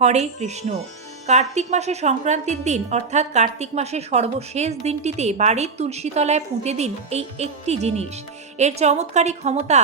হরে কৃষ্ণ। কার্তিক মাসের সংক্রান্তির দিন, অর্থাৎ কার্তিক মাসের সর্বশেষ দিনটিতে বাড়ির তুলসীতলায় পুঁতে দিন এই একটি জিনিস। এর চমৎকারী ক্ষমতা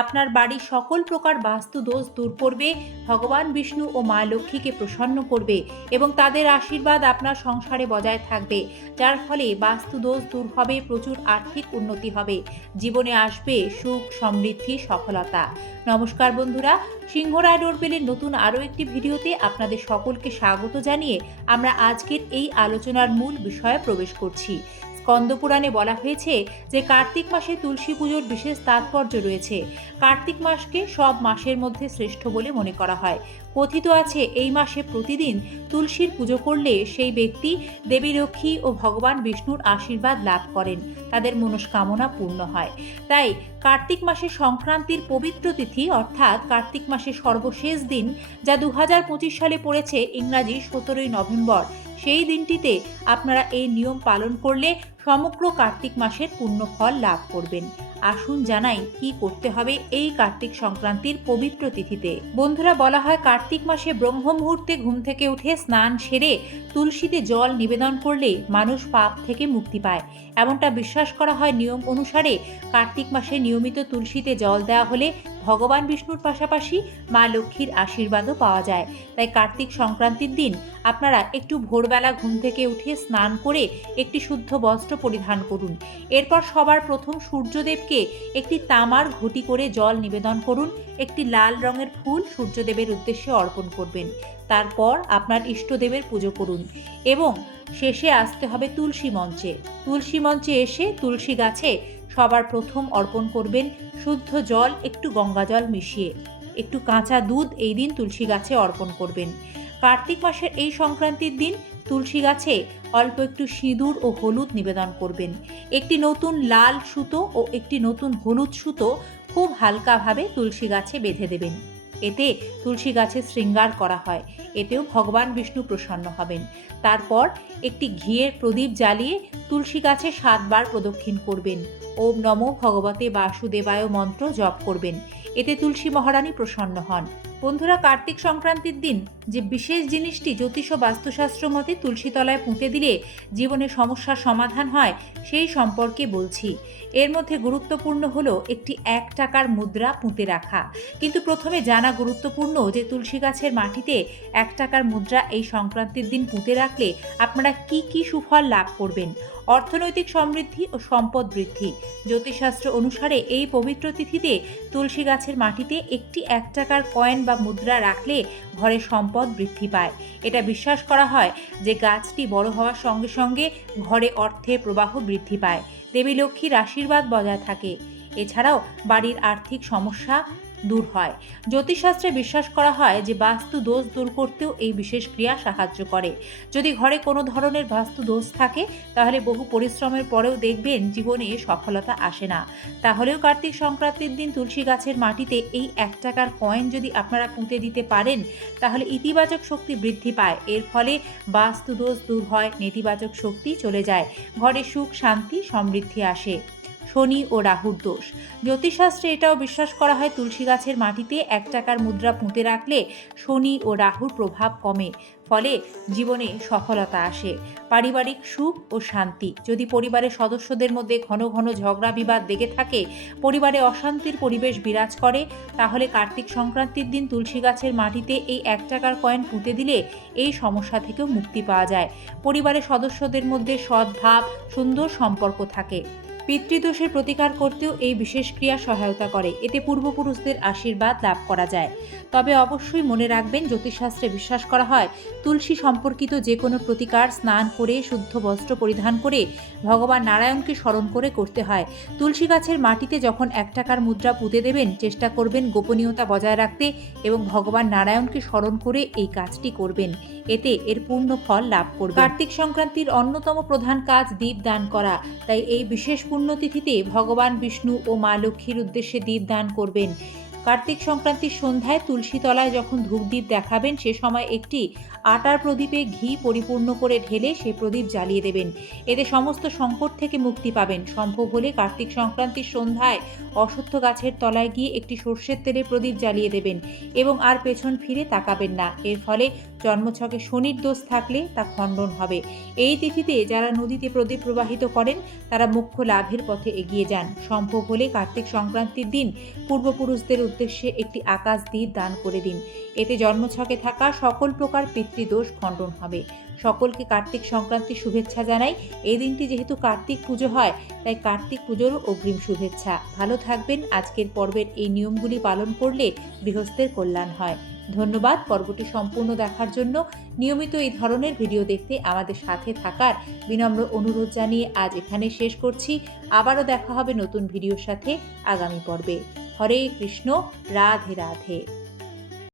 আপনার বাড়ির সকল প্রকার বাস্তু দোষ দূর করবে, ভগবান বিষ্ণু ও মা লক্ষ্মীকে প্রসন্ন করবে এবং তাদের আশীর্বাদ আপনার সংসারে বজায় থাকবে, যার ফলে বাস্তু দোষ দূর হবে, প্রচুর আর্থিক উন্নতি হবে। জীবনে আসবে সুখ, সমৃদ্ধি, সফলতা। নমস্কার বন্ধুরা সিংহরায় ডোরবেলের নতুন আরও একটি ভিডিওতে আপনাদের সকলকে স্বাগত জানিয়ে আমরা আজকের এই আলোচনার মূল বিষয়ে প্রবেশ করছি। স্কন্দপুরাণে বলা হয়েছে যে কার্তিক মাসে তুলসী পুজোর বিশেষ তাৎপর্য রয়েছে। কার্তিক মাসকে সব মাসের মধ্যে শ্রেষ্ঠ বলে মনে করা হয়। কথিত আছে, এই মাসে প্রতিদিন তুলসীর পুজো করলে সেই ব্যক্তি দেবী লক্ষ্মী ও ভগবান বিষ্ণুর আশীর্বাদ লাভ করেন। তাদের মনস্কামনা পূর্ণ হয়। তাই কার্তিক মাসে সংক্রান্তির পবিত্র তিথি, অর্থাৎ কার্তিক মাসের সর্বশেষ দিন, যা দু হাজার পঁচিশ সালে পড়েছে, ইংরাজি সতেরোই নভেম্বর সেই দিনটিতে আপনারা এই নিয়ম পালন করলে সমগ্র কার্তিক মাসের পূর্ণ ফল লাভ করবেন। আসুন জানাই কি করতে হবে এই কার্তিক সংক্রান্তির পবিত্র তিথিতে। বন্ধুরা, বলা হয় কার্তিক মাসে ব্রহ্ম মুহূর্তে ঘুম থেকে উঠে স্নান সেরে তুলসীতে জল নিবেদন করলে মানুষ পাপ থেকে মুক্তি পায়। এমনটা বিশ্বাস করা হয় নিয়ম অনুসারে কার্তিক মাসে নিয়মিত তুলসীতে জল দেওয়া হলে ভগবান বিষ্ণুর পাশাপাশি মা লক্ষ্মীর আশীর্বাদও পাওয়া যায়। তাই কার্তিক সংক্রান্তির দিন আপনারা একটু ভোরবেলা ঘুম থেকে উঠে স্নান করে একটি শুদ্ধ বস্ত্র পরিধান করুন। এরপর সবার প্রথম সূর্যদেবকে একটি তামার ঘটি করে জল নিবেদন করুন। একটি লাল রঙের ফুল সূর্যদেবের উদ্দেশ্যে অর্পণ করবেন। তারপর আপনার ইষ্টদেবের পুজো করুন এবং শেষে আসতে হবে তুলসী মঞ্চে। তুলসী মঞ্চে এসে তুলসী গাছে সবার প্রথম অর্পণ করবেন শুদ্ধ জল, একটু গঙ্গা জল মিশিয়ে। একটু কাঁচা দুধ এই দিন তুলসী গাছে অর্পণ করবেন। কার্তিক মাসের এই সংক্রান্তির দিন তুলসী গাছে অল্প একটু সিঁদুর ও হলুদ নিবেদন করবেন। একটি নতুন লাল সুতো ও একটি নতুন হলুদ সুতো খুব হালকাভাবে তুলসী গাছে বেঁধে দেবেন। এতে তুলসী গাছের শৃঙ্গার করা হয়। এতেও ভগবান বিষ্ণু প্রসন্ন হবেন। তারপর একটি ঘিয়ের প্রদীপ জ্বালিয়ে তুলসী গাছে সাতবার প্রদক্ষিণ করবেন। ওম নমো ভগবতে বাসুদেবায় মন্ত্র জপ করবেন। এতে তুলসী মহারানী প্রসন্ন হন। বন্ধুরা, কার্তিক সংক্রান্তির দিন যে বিশেষ জিনিসটি জ্যোতিষ ও বাস্তুশাস্ত্র মতে তুলসীতলায় পুঁতে দিলে জীবনে সমস্যার সমাধান হয়, সেই সম্পর্কে বলছি। এর মধ্যে গুরুত্বপূর্ণ হলো একটি এক টাকার মুদ্রা পুঁতে রাখা। কিন্তু প্রথমে জানা গুরুত্বপূর্ণ যে তুলসী গাছের মাটিতে এক টাকার মুদ্রা এই সংক্রান্তির দিন পুঁতে রাখলে আপনারা কি কি সুফল লাভ করবেন? অর্থনৈতিক সমৃদ্ধি ও সম্পদ বৃদ্ধি। জ্যোতিষশাস্ত্র অনুসারে এই পবিত্র তিথিতে তুলসী গাছের মাটিতে একটি এক টাকার কয়েন বা মুদ্রা রাখলে ঘরে সম্পদ বৃদ্ধি পায়। এটা বিশ্বাস করা হয় যে গাছটি বড় হওয়ার সঙ্গে সঙ্গে ঘরে অর্থের প্রবাহ বৃদ্ধি পায়। দেবী লক্ষ্মীর আশীর্বাদ বজায় থাকে। এছাড়াও বাড়ির আর্থিক সমস্যা দূর হয়। জ্যোতিষশাস্ত্রে বিশ্বাস করা হয় যে বাস্তু দোষ দূর করতেও এই বিশেষ ক্রিয়া সাহায্য করে। যদি ঘরে কোনো ধরনের বাস্তু দোষ থাকে, তাহলে বহু পরিশ্রমের পরেও দেখবেন জীবনে সফলতা আসে না। তাহলেও কার্তিক সংক্রান্তির দিন তুলসী গাছের মাটিতে এই এক টাকার কয়েন যদি আপনারা পুঁতে দিতে পারেন, তাহলে ইতিবাচক শক্তি বৃদ্ধি পায়। এর ফলে বাস্তু দোষ দূর হয়, নেতিবাচক শক্তি চলে যায়। ঘরে সুখ, শান্তি, সমৃদ্ধি আসে। শনি ও রাহুর দোষ। জ্যোতিষশাস্ত্রে এটাও বিশ্বাস করা হয়, তুলসী গাছের মাটিতে এক টাকার মুদ্রা পুঁতে রাখলে শনি ও রাহুর প্রভাব কমে, ফলে জীবনে সফলতা আসে। পারিবারিক সুখ ও শান্তি, যদি পরিবারের সদস্যদের মধ্যে ঘন ঘন ঝগড়া বিবাদ লেগে থাকে, পরিবারে অশান্তির পরিবেশ বিরাজ করে, তাহলে কার্তিক সংক্রান্তির দিন তুলসী গাছের মাটিতে এই এক টাকার কয়েন পুঁতে দিলে এই সমস্যা থেকেও মুক্তি পাওয়া যায়। পরিবারের সদস্যদের মধ্যে সদ্ভাব, সুন্দর সম্পর্ক থাকে। পিতৃদোষের প্রতিকার করতেও এই বিশেষ ক্রিয়া সহায়তা করে। এতে পূর্বপুরুষদের আশীর্বাদ লাভ করা যায়। তবে অবশ্যই মনে রাখবেন, জ্যোতিষশাস্ত্রে বিশ্বাস করা হয়, তুলসী সম্পর্কিত যে কোনো প্রতিকার স্নান করে, শুদ্ধ বস্ত্র পরিধান করে, ভগবান নারায়ণকে স্মরণ করে করতে হয়। তুলসী গাছের মাটিতে যখন এক টাকার মুদ্রা পুঁতে দেবেন, চেষ্টা করবেন গোপনীয়তা বজায় রাখতে এবং ভগবান নারায়ণকে স্মরণ করে এই কাজটি করবেন। এতে এর পূর্ণ ফল লাভ করবে। কার্তিক সংক্রান্তির অন্যতম প্রধান কাজ দীপ দান করা। তাই এই বিশেষ পুণ্যতিথিতে ভগবান বিষ্ণু ও মা লক্ষ্মীর উদ্দেশ্যে দীপদান করবেন। কার্তিক সংক্রান্তির সন্ধ্যায় তুলসী তলায় যখন ধূপদীপ দেখাবেন, সে সময় একটি আটার প্রদীপে ঘি পরিপূর্ণ করে ঢেলে সে প্রদীপ জ্বালিয়ে দেবেন। এতে সমস্ত সংকট থেকে মুক্তি পাবেন। সম্ভব হলে কার্তিক সংক্রান্তির সন্ধ্যায় অশ্বত্থ গাছের তলায় গিয়ে একটি সর্ষের তেলে প্রদীপ জ্বালিয়ে দেবেন এবং আর পেছন ফিরে তাকাবেন না। এর ফলে জন্মছকে শনির দোষ থাকলে তা খণ্ডন হবে। এই তিথিতে যারা নদীতে প্রদীপ প্রবাহিত করেন, তারা মুখ্য লাভের পথে এগিয়ে যান। সম্ভব হলে কার্তিক সংক্রান্তির দিন পূর্বপুরুষদের উদ্দেশ্যে একটি আকাশ দ্বীপ দান করে দিন। এতে জন্মছকে থাকা সকল প্রকার পিতৃদোষ খণ্ডন হবে। সকলকে কার্তিক সংক্রান্তির শুভেচ্ছা জানাই। এই দিনটি যেহেতু কার্তিক পুজো হয়, তাই কার্তিক পুজোরও অগ্রিম শুভেচ্ছা। ভালো থাকবেন। আজকের পর্বের এই নিয়মগুলি পালন করলে গৃহস্থের কল্যাণ হয়। ধন্যবাদ। পর্বটি সম্পূর্ণ দেখার জন্য। নিয়মিত এই ধরনের ভিডিও দেখতে আমাদের সাথে থাকার বিনম্র অনুরোধ জানিয়ে আজ এখানে শেষ করছি। আবারও দেখা হবে নতুন ভিডিওর সাথে আগামী পর্বে। হরে কৃষ্ণ রাধে রাধে